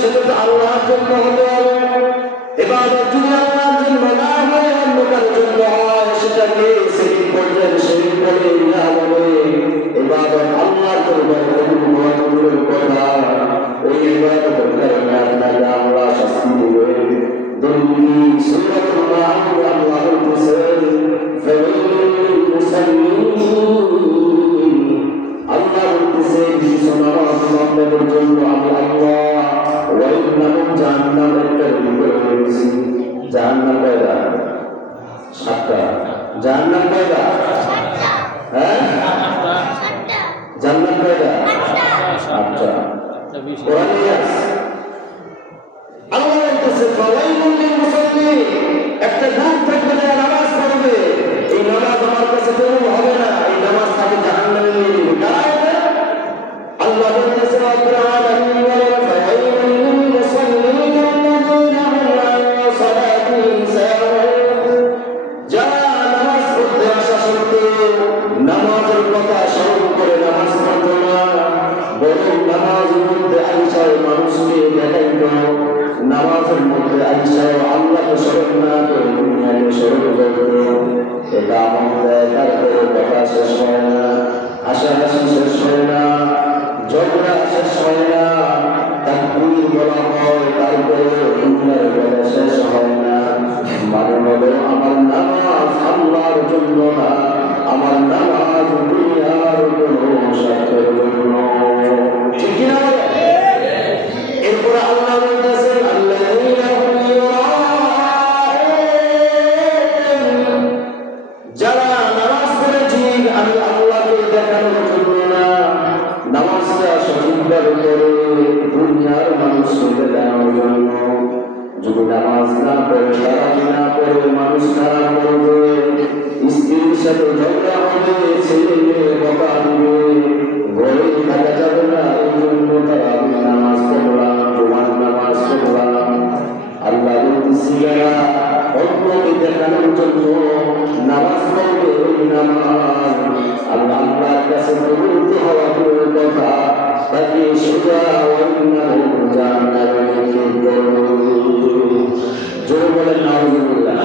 সেটা তো আল্লাহর জন্য হতে হবে। ইবাদত যদি আল্লাহর জন্য না হয়, অন্য কারোর জন্য হয়, সেটাকে সেকেন্ড পর্যায়ে শিরক বলে, বিদআত বলে। ইবাদত আল্লাহর দরবারে কবুল হওয়া দূরের কথা, ওই ইবাদতের কারণে আপনাকে আল্লাহ শাস্তি দিবেন। দলিল সূরাতুল মাআরিজ আল্লাহ বলতেছেন, ফাওয়াইলুল মুসাল্লিন, আল্লাহ বলতেছেন নামাজের জন্য আমি আল্লাহ ওয়াইল নামক জাহান্নাম একটা বিবরণ করেছি। জাহান্নাম কয়টা? 7টা। জাহান্নাম কয়টা? হ্যাঁ, জান্নাত কয়টা? 8টা। কোরআনে আছে। আল্লাহ বলতেছে ফাওয়াইলুল লিল মুসাল্লিন, একটা গ্রুপ থাকবে যারা নামাজ পড়বে, এই নামাজ আমার কাছে কবুল হবে না, এই নামাজ তাকে জাহান্নামে নিয়ে যাবে। কারা হবে? আল্লাহ বলতেছে রব্বুল আলামিন বলেন ফাওয়াইলুল লিল মুসাল্লিন আল্লাযীনা হুম আন সালাতিহিম সাহুন, যারা নামাজ পড়তে আসা সত্ত্বেও নামাজের কথা স্মরণ করে নামাজ পড়তো না, বরং নামাজের মধ্যে আইসায় মানুষকে দেখাইতো, নামাজের মধ্যে আইসায় আল্লাহকে স্মরণ না করে দুনিয়াকে স্মরণ করতো। এটা আমাদের তারপরে কথা শেষ হয় না, হাসাহাসি শেষ হয় না, ঝগড়া শেষ হয় না, তাকবীর বলা হয়, তারপরে দুনিয়ার কথা শেষ হয় না। মানে হলো আমার নামাজ আল্লাহর জন্য না, আমার নামাজ দুনিয়ার কোনো স্বার্থের জন্য। ঠিক না? এরপরে আল্লাহ বলতেছেন আল্লাযীনা হুম ইউরাউন, যারা নামাজ পড়ে ঠিক আমি আল্লাহকে দেখানোর জন্য না, নামাজটা সঠিকভাবে করে দুনিয়ার মানুষকে দেখানোর জন্য। যদি নামাজ না পড়ে, তারাবি না পড়ে, মানুষ খারাপ করবে, স্ত্রীর সাথে ঝগড়া হবে, ছেলে মেয়ে বকা দিবে, ঘরে থাকা যাবে না, এই জন্য তারাবি নামাজ পড়লাম, জুমার নামাজ পড়লাম। আল্লাহ বলতেছি যারা অন্যকে দেখানোর জন্য নামাজ পড়বে, ওই নামাজ আল্লাহ আল্লাহর কাছে কবুল হওয়া দূরের কথা, তাকে সোজা অন্যান্য জান্নাতে নিয়ে যাবে। জোরে বলেন নাউজুবিল্লাহ।